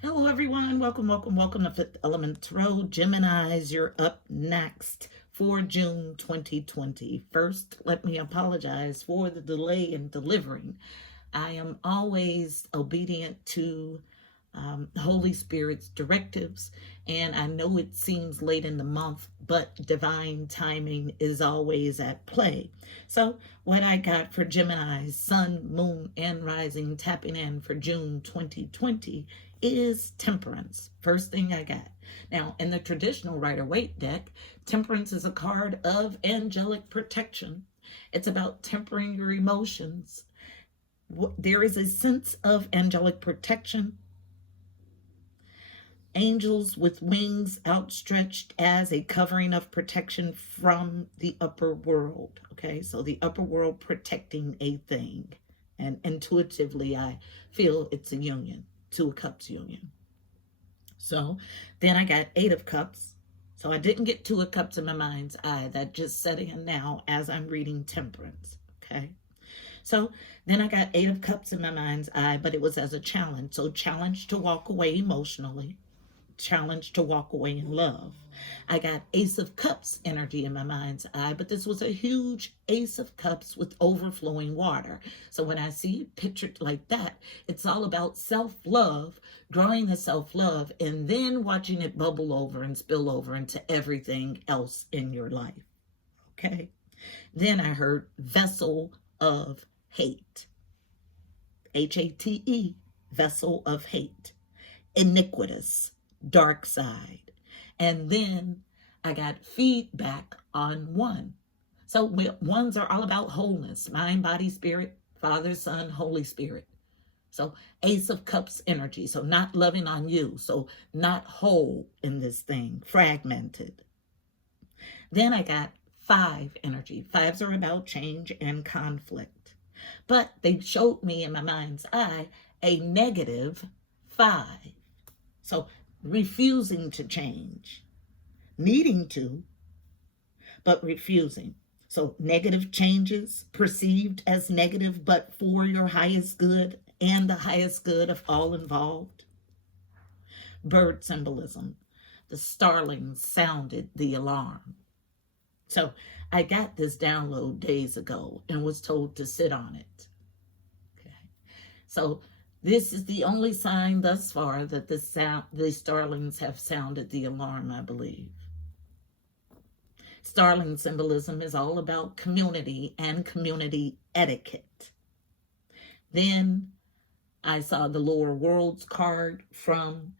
Hello, everyone. Welcome to Fifth Element Tarot. Geminis, you're up next for June 2020. First, let me apologize for the delay in delivering. I am always obedient to Holy Spirit's directives, and I know it seems late in the month, but divine timing is always at play. So, what I got for Gemini's Sun, Moon, and Rising tapping in for June 2020 is Temperance. First thing I got. Now, in the traditional Rider-Waite deck, Temperance is a card of angelic protection. It's about tempering your emotions. There is a sense of angelic protection, angels with wings outstretched as a covering of protection from the upper world. Okay, so the upper world protecting a thing. And intuitively, I feel it's a union, Two of Cups union. So then I got Eight of Cups. So I didn't get Two of Cups in my mind's eye. That just set in now as I'm reading Temperance. Okay. So then I got Eight of Cups in my mind's eye, but it was as a challenge. So challenge to walk away emotionally, challenge to walk away in love. I got Ace of Cups energy in my mind's eye, but this was a huge Ace of Cups with overflowing water. So when I see it pictured like that, it's all about self-love, growing the self-love, and then watching it bubble over and spill over into everything else in your life. Okay? Then I heard Vessel of Hate. Hate, Vessel of Hate. Iniquitous, dark side. And then I got feedback on one. So ones are all about wholeness, mind, body, spirit, Father, Son, Holy Spirit. So Ace of Cups energy. So not loving on you. So not whole in this thing, fragmented. Then I got Five energy. Fives are about change and conflict. But they showed me in my mind's eye a negative five. So refusing to change, needing to, but refusing. So negative changes perceived as negative, but for your highest good and the highest good of all involved. Bird symbolism. The starlings sounded the alarm. So I got this download days ago and was told to sit on it. Okay. So this is the only sign thus far that the starlings have sounded the alarm, I believe. Starling symbolism is all about community and community etiquette. Then I saw the Lower Worlds card from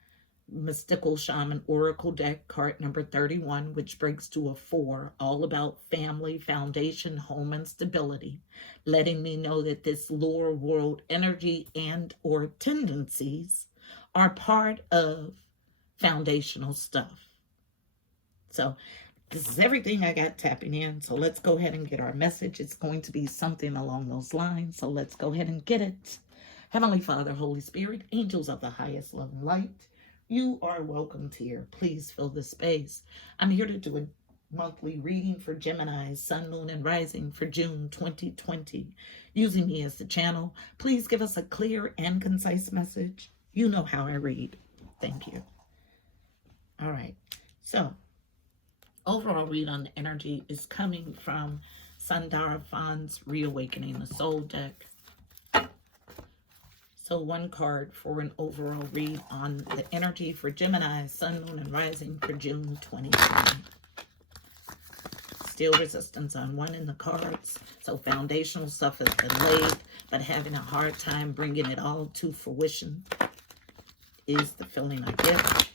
Mystical Shaman Oracle deck, card number 31, which breaks to a 4, all about family, foundation, home, and stability, letting me know that this lower world energy and or tendencies are part of foundational stuff. So this is everything I got tapping in. So let's go ahead and get our message. It's going to be something along those lines. So let's go ahead and get it. Heavenly Father, Holy Spirit, angels of the highest love and light, you are welcomed here. Please fill the space. I'm here to do a monthly reading for Gemini's Sun, Moon, and Rising for June 2020. Using me as the channel, please give us a clear and concise message. You know how I read. Thank you. All right. So, overall read on the energy is coming from Sundara Fahn's Reawakening the Soul deck. So one card for an overall read on the energy for Gemini, Sun, Moon, and Rising for June 2020. Still resistance on one in the cards. So foundational stuff has been laid, but having a hard time bringing it all to fruition is the feeling I get.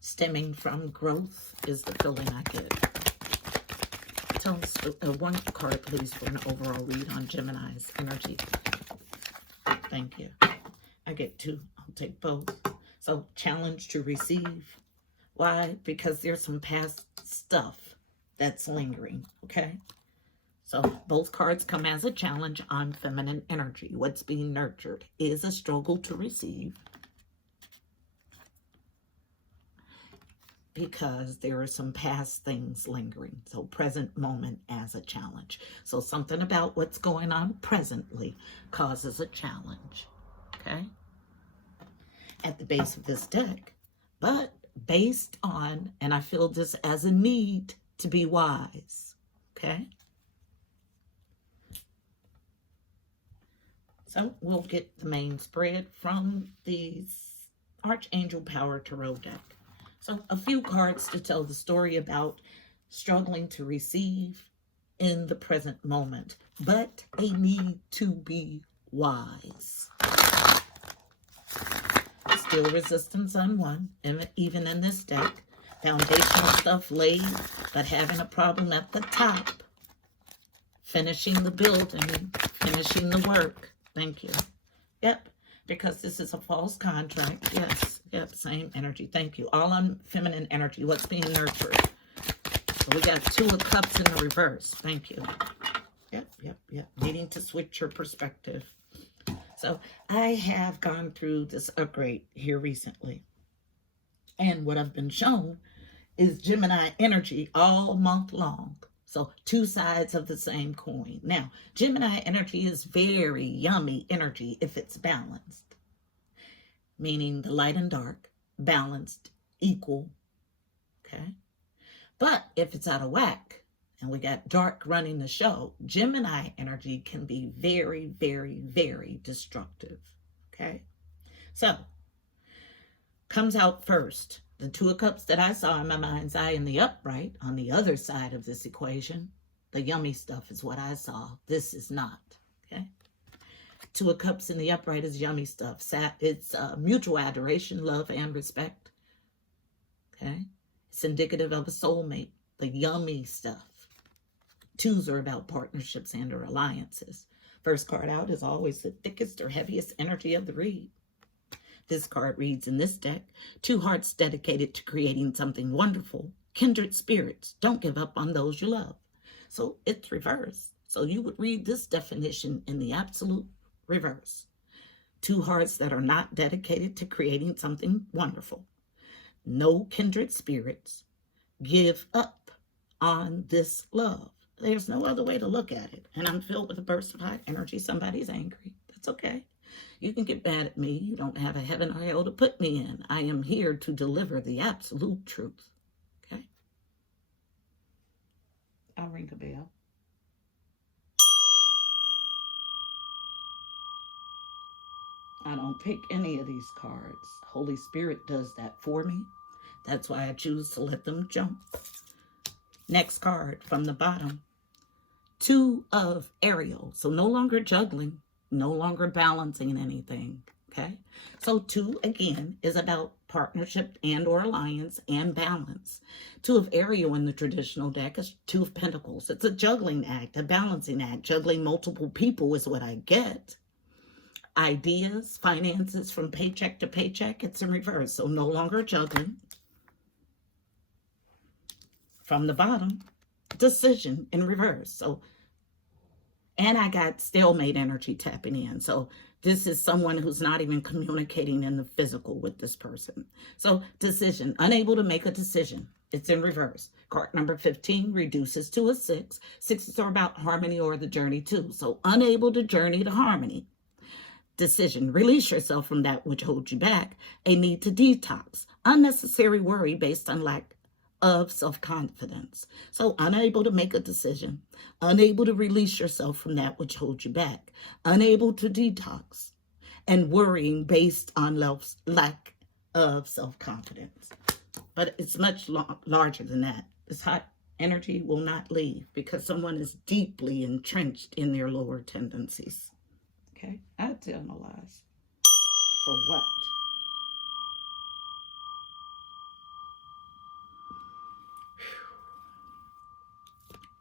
Stemming from growth is the feeling I get. Tell us one card, please, for an overall read on Gemini's energy. Thank you. I get two. I'll take both. So, challenge to receive. Why? Because there's some past stuff that's lingering, okay? So, both cards come as a challenge on feminine energy. What's being nurtured is a struggle to receive, because there are some past things lingering. So present moment as a challenge. So something about what's going on presently causes a challenge. Okay? at the base of this deck, but based on, and I feel this as a need to be wise, okay? So we'll get the main spread from the Archangel Power Tarot deck. So a few cards to tell the story about struggling to receive in the present moment, but a need to be wise. Still resistance on one, and even in this deck, foundational stuff laid, but having a problem at the top. Finishing the building, finishing the work. Thank you. Yep, because this is a false contract. Yes, yep, same energy. Thank you. All on feminine energy. What's being nurtured? So we got 2 of Cups in the reverse. Thank you. Yep. Needing to switch your perspective. So I have gone through this upgrade here recently. And what I've been shown is Gemini energy all month long. So 2 sides of the same coin. Now, Gemini energy is very yummy energy if it's balanced. Meaning the light and dark, balanced, equal. Okay? But if it's out of whack, and we got dark running the show, Gemini energy can be very, very, very destructive. Okay? So, comes out first. The 2 of Cups that I saw in my mind's eye in the upright, on the other side of this equation, the yummy stuff is what I saw. This is not. Okay? 2 of Cups in the upright is yummy stuff. It's mutual adoration, love, and respect. Okay? It's indicative of a soulmate, the yummy stuff. 2s are about partnerships and or alliances. First card out is always the thickest or heaviest energy of the read. This card reads in this deck, 2 hearts dedicated to creating something wonderful. Kindred spirits, don't give up on those you love. So it's reversed. So you would read this definition in the absolute reverse. 2 hearts that are not dedicated to creating something wonderful. No kindred spirits give up on this love. There's no other way to look at it. And I'm filled with a burst of hot energy. Somebody's angry. That's okay. You can get mad at me. You don't have a heaven or hell to put me in. I am here to deliver the absolute truth. Okay? I'll ring a bell. I don't pick any of these cards. Holy Spirit does that for me. That's why I choose to let them jump. Next card from the bottom. 2 of Ariel. So no longer juggling, no longer balancing anything. Okay? So 2, again, is about partnership and or alliance and balance. 2 of Ariel in the traditional deck is 2 of Pentacles. It's a juggling act, a balancing act. Juggling multiple people is what I get. Ideas, finances from paycheck to paycheck, it's in reverse. So no longer juggling. From the bottom, decision in reverse. So, and I got stalemate energy tapping in. So this is someone who's not even communicating in the physical with this person. So decision, unable to make a decision. It's in reverse. Card number 15 reduces to a 6. 6s are about harmony or the journey too. So unable to journey to harmony. Decision, release yourself from that which holds you back. A need to detox. Unnecessary worry based on lack of self-confidence. So unable to make a decision, unable to release yourself from that which holds you back, unable to detox, and worrying based on lack of self-confidence. But it's much larger than that. This hot energy will not leave because someone is deeply entrenched in their lower tendencies. Okay? I tell no lies. For what?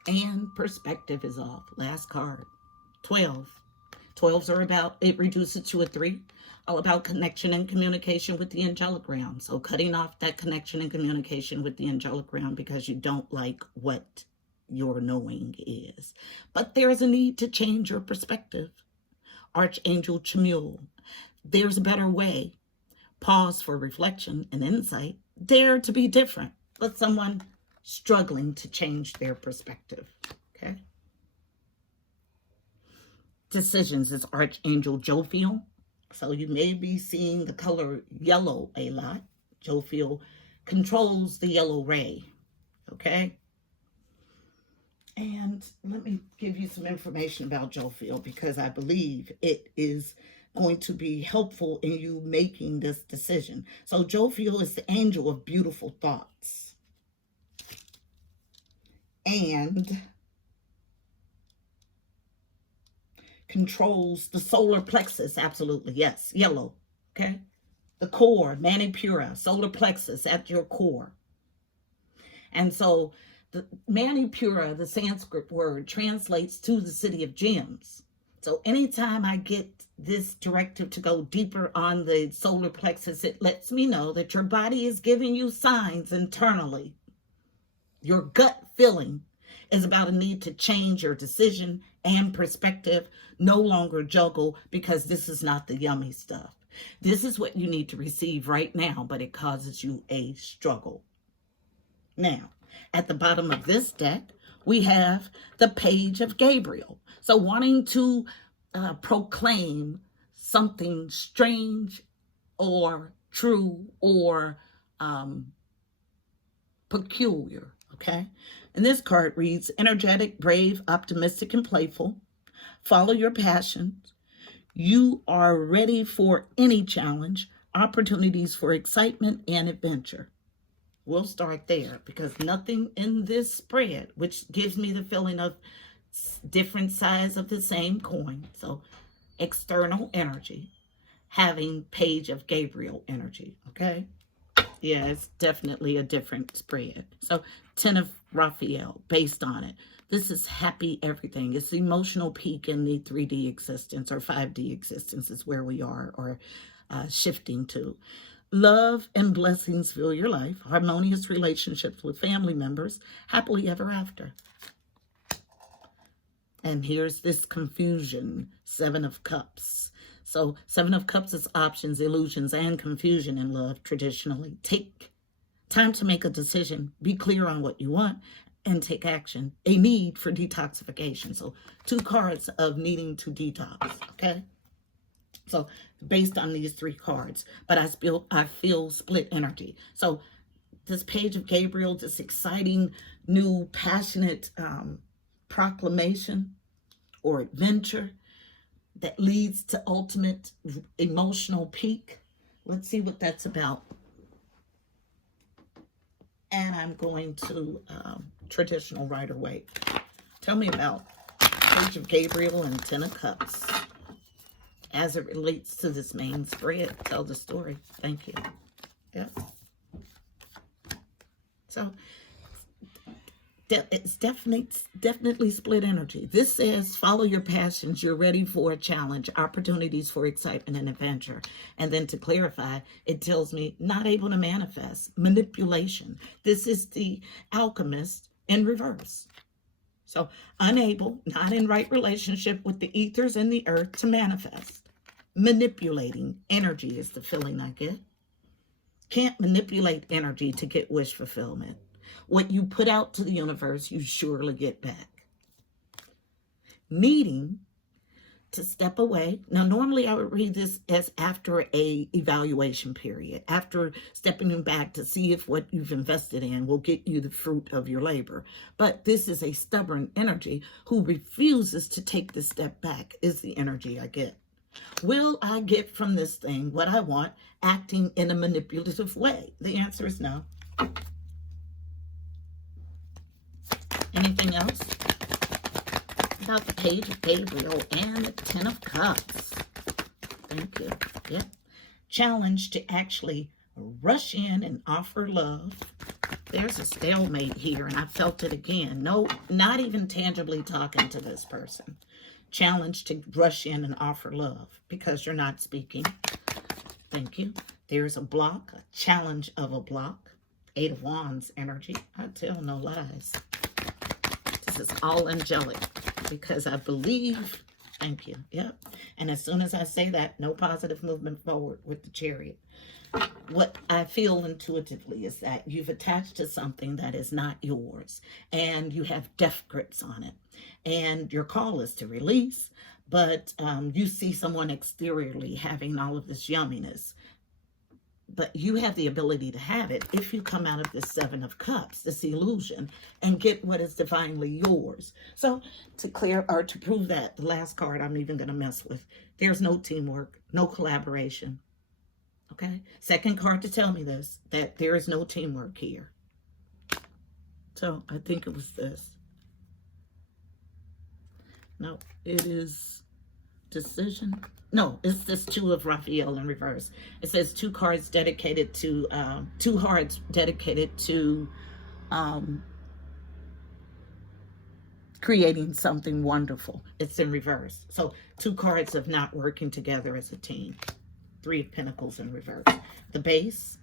And perspective is off. Last card. 12. 12s are about, it reduces to a 3. All about connection and communication with the angelic realm. So cutting off that connection and communication with the angelic realm because you don't like what your knowing is. But there's a need to change your perspective. Archangel Chamuel. There's a better way. Pause for reflection and insight. Dare to be different. Let someone struggling to change their perspective. Okay? Decisions is Archangel Jophiel. So you may be seeing the color yellow a lot. Jophiel controls the yellow ray, okay? And let me give you some information about Jophiel because I believe it is going to be helpful in you making this decision. So Jophiel is the angel of beautiful thoughts and controls the solar plexus. Absolutely, yes, yellow, okay? The core, Manipura, solar plexus at your core. And so the Manipura, the Sanskrit word, translates to the city of gems. So anytime I get this directive to go deeper on the solar plexus, it lets me know that your body is giving you signs internally. Your gut feeling is about a need to change your decision and perspective, no longer juggle, because this is not the yummy stuff. This is what you need to receive right now, but it causes you a struggle. Now, at the bottom of this deck, we have the Page of Gabriel. So wanting to proclaim something strange or true or peculiar, okay? And this card reads, energetic, brave, optimistic, and playful. Follow your passions. You are ready for any challenge, opportunities for excitement and adventure. We'll start there because nothing in this spread, which gives me the feeling of different sides of the same coin. So external energy, having Page of Gabriel energy, okay? Yeah, it's definitely a different spread. So 10 of Raphael based on it. This is happy everything. It's the emotional peak in the 3D existence or 5D existence is where we are or shifting to. Love and blessings fill your life. Harmonious relationships with family members. Happily ever after. And here's this confusion. 7 of Cups. So 7 of Cups is options, illusions, and confusion in love traditionally. Take time to make a decision. Be clear on what you want and take action. A need for detoxification. So 2 cards of needing to detox, okay? So based on these 3 cards, but I feel split energy. So this Page of Gabriel, this exciting, new, passionate proclamation or adventure that leads to ultimate emotional peak. Let's see what that's about. And I'm going to traditional Rider-Waite. Tell me about Page of Gabriel and 10 of Cups as it relates to this main spread. Tell the story. Thank you. Yeah. So it's definitely split energy. This says follow your passions. You're ready for a challenge, opportunities for excitement and adventure. And then to clarify, it tells me not able to manifest, manipulation. This is the alchemist in reverse. So unable, not in right relationship with the ethers and the earth to manifest. Manipulating energy is the feeling I get. Can't manipulate energy to get wish fulfillment. What you put out to the universe, you surely get back. Needing to step away. Now, normally I would read this as after a evaluation period, after stepping back to see if what you've invested in will get you the fruit of your labor. But this is a stubborn energy who refuses to take the step back is the energy I get. Will I get from this thing what I want, acting in a manipulative way? The answer is no. Anything else about the Page of Gabriel and the 10 of Cups? Thank you. Yeah. Challenge to actually rush in and offer love. There's a stalemate here, and I felt it again. No, not even tangibly talking to this person. Challenge to rush in and offer love because you're not speaking. Thank you. There's a block, a challenge of a block. 8 of Wands energy. I tell no lies. This is all angelic because I believe, thank you, yep. And as soon as I say that, no positive movement forward with the Chariot. What I feel intuitively is that you've attached to something that is not yours and you have death grips on it. And your call is to release, but you see someone exteriorly having all of this yumminess. But you have the ability to have it if you come out of this Seven of Cups, this illusion, and get what is divinely yours. So to clear or to prove that, the last card I'm even going to mess with, there's no teamwork, no collaboration. Okay? Second card to tell me this, that there is no teamwork here. So I think it was this. No, it is decision. No, it's this Two of Raphael in reverse. It says two hearts dedicated to creating something wonderful. It's in reverse. So two cards of not working together as a team. Three of Pentacles in reverse. The base,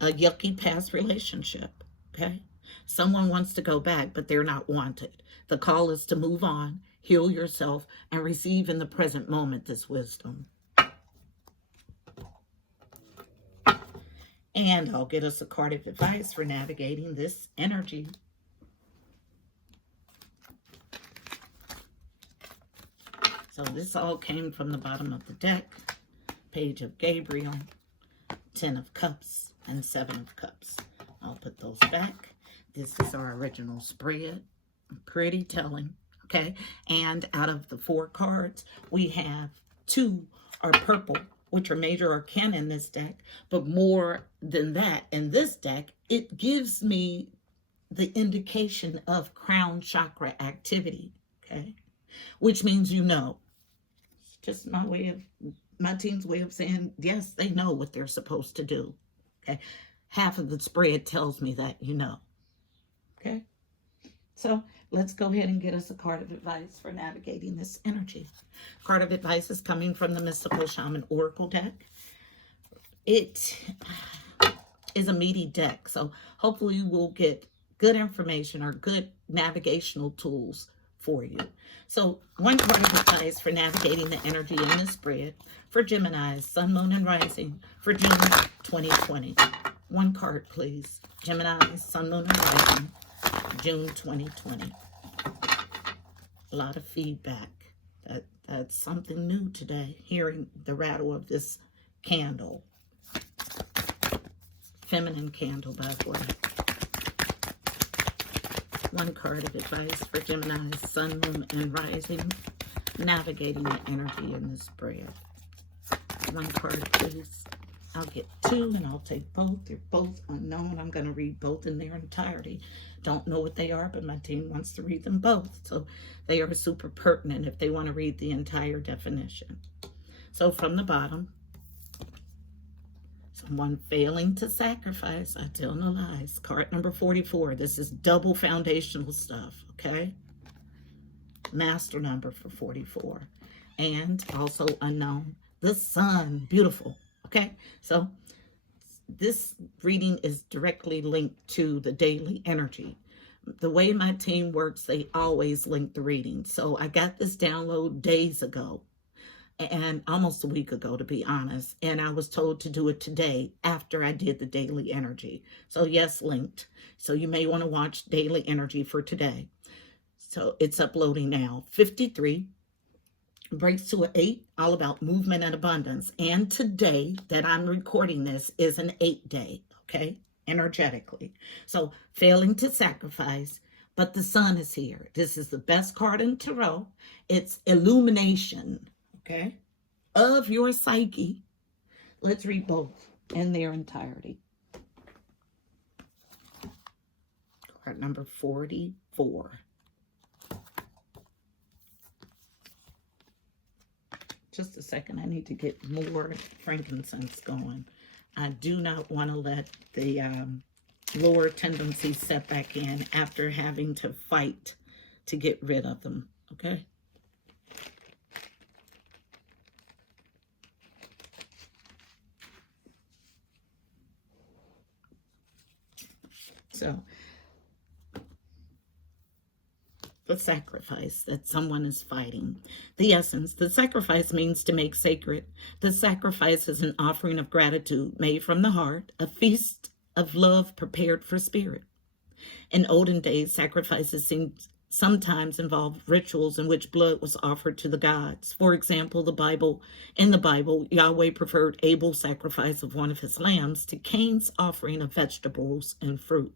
a yucky past relationship. Okay? Someone wants to go back, but they're not wanted. The call is to move on, heal yourself, and receive in the present moment this wisdom. And I'll get us a card of advice for navigating this energy. So this all came from the bottom of the deck. Page of Gabriel, 10 of Cups, and 7 of Cups. I'll put those back. This is our original spread. Pretty telling, okay? And out of the 4 cards, we have 2 are purple, which are major arcana in this deck. But more than that, in this deck, it gives me the indication of crown chakra activity, okay? Which means you know. It's just my team's way of saying, yes, they know what they're supposed to do, okay? Half of the spread tells me that you know, okay? So let's go ahead and get us a card of advice for navigating this energy. Card of advice is coming from the Mystical Shaman Oracle deck. It is a meaty deck, so hopefully we'll get good information or good navigational tools for you. So one card of advice for navigating the energy in this spread for Gemini, Sun, Moon, and Rising for June 2020. One card, please. Gemini, Sun, Moon, and Rising, June 2020. A lot of feedback. That's something new today, hearing the rattle of this candle. Feminine candle, by the way. One card of advice for Gemini, Sun, Moon, and Rising, navigating the energy in this spread. One card, please. I'll get 2 and I'll take both. They're both unknown. I'm going to read both in their entirety. Don't know what they are, but my team wants to read them both. So they are super pertinent if they want to read the entire definition. So from the bottom, someone failing to sacrifice. I tell no lies. Card number 44. This is double foundational stuff, okay? Master number for 44. And also unknown. The sun. Beautiful. Okay, so this reading is directly linked to the daily energy. The way my team works, they always link the reading. So I got this download days ago, and almost a week ago, to be honest. And I was told to do it today after I did the daily energy. So yes, linked. So you may want to watch daily energy for today. So it's uploading now. 53. Breaks to an 8, all about movement and abundance. And today that I'm recording this is an 8-day, okay, energetically. So failing to sacrifice, but the sun is here. This is the best card in tarot. It's illumination, okay, of your psyche. Let's read both in their entirety. Card number 44. Just a second, I need to get more frankincense going. I do not want to let the lower tendencies set back in after having to fight to get rid of them, okay? So, the sacrifice that someone is fighting. The essence, the sacrifice means to make sacred. The sacrifice is an offering of gratitude made from the heart, a feast of love prepared for spirit. In olden days, sacrifices seemed sometimes involved rituals in which blood was offered to the gods. For example, in the Bible, Yahweh preferred Abel's sacrifice of one of his lambs to Cain's offering of vegetables and fruit.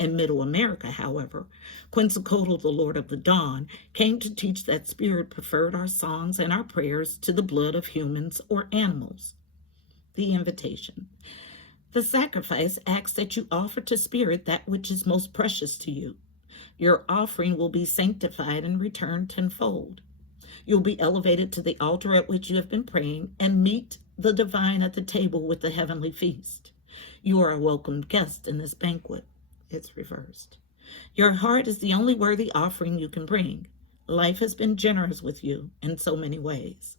In Middle America, however, Quetzalcoatl, the Lord of the Dawn, came to teach that spirit preferred our songs and our prayers to the blood of humans or animals. The invitation. The sacrifice asks that you offer to spirit that which is most precious to you. Your offering will be sanctified and returned tenfold. You'll be elevated to the altar at which you have been praying and meet the divine at the table with the heavenly feast. You are a welcomed guest in this banquet. It's reversed. Your heart is the only worthy offering you can bring. Life has been generous with you in so many ways.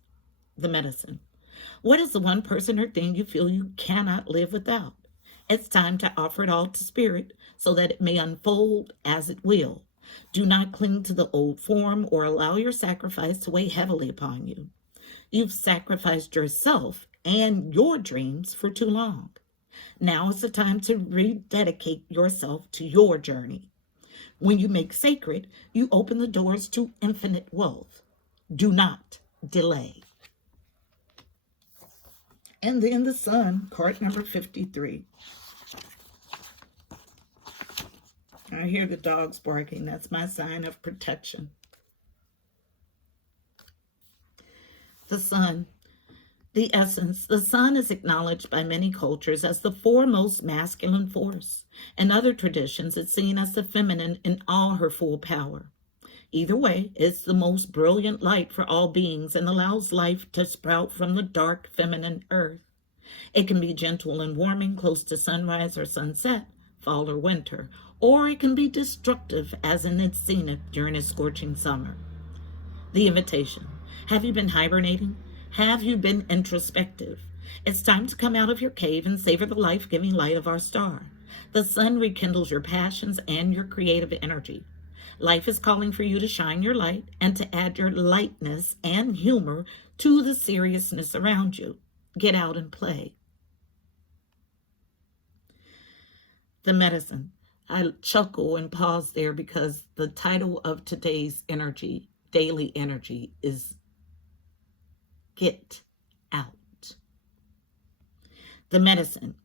The medicine. What is the one person or thing you feel you cannot live without? It's time to offer it all to spirit so that it may unfold as it will. Do not cling to the old form or allow your sacrifice to weigh heavily upon you. You've sacrificed yourself and your dreams for too long. Now is the time to rededicate yourself to your journey. When you make sacred, you open the doors to infinite wealth. Do not delay. And then the Sun, card number 53. I hear the dogs barking. That's my sign of protection. The Sun. The essence. The sun is acknowledged by many cultures as the foremost masculine force. In other traditions, it's seen as the feminine in all her full power. Either way, it's the most brilliant light for all beings and allows life to sprout from the dark feminine earth. It can be gentle and warming close to sunrise or sunset, fall or winter, or it can be destructive as in its zenith during a scorching summer. The invitation. Have you been hibernating? Have you been introspective? It's time to come out of your cave and savor the life-giving light of our star. The sun rekindles your passions and your creative energy. Life is calling for you to shine your light and to add your lightness and humor to the seriousness around you. Get out and play. The medicine. I chuckle and pause there because the title of today's daily energy, is Get Out. The medicine.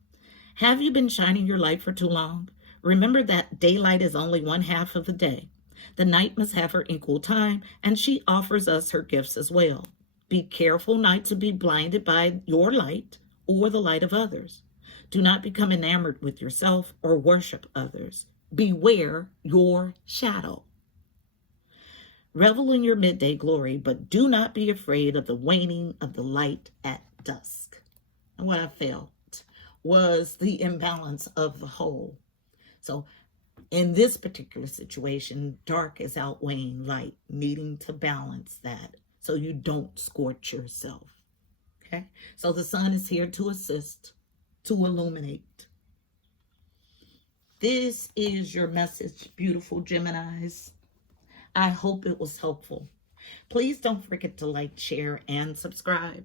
Have you been shining your light for too long? Remember that daylight is only one half of the day. The night must have her equal time, and she offers us her gifts as well. Be careful not to be blinded by your light or the light of others. Do not become enamored with yourself or worship others. Beware your shadow. Revel in your midday glory, but do not be afraid of the waning of the light at dusk. And what I felt was the imbalance of the whole. So in this particular situation, dark is outweighing light, needing to balance that so you don't scorch yourself. Okay? So the sun is here to assist, to illuminate. This is your message, beautiful Geminis. I hope it was helpful. Please don't forget to like, share, and subscribe.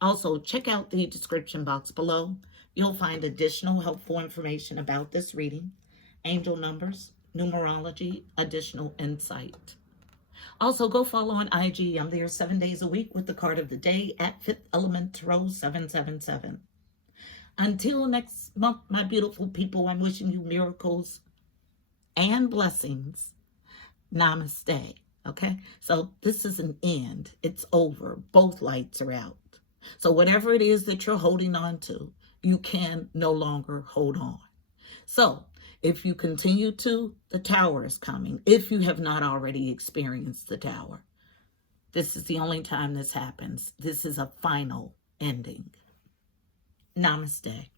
Also, check out the description box below. You'll find additional helpful information about this reading, angel numbers, numerology, additional insight. Also, go follow on IG. I'm there 7 days a week with the card of the day at 5th Element Tarot 777. Until next month, my beautiful people, I'm wishing you miracles and blessings. Namaste. Okay? So this is an end. It's over. Both lights are out. So whatever it is that you're holding on to, you can no longer hold on. So if you continue to, the tower is coming. If you have not already experienced the tower, this is the only time this happens. This is a final ending. Namaste.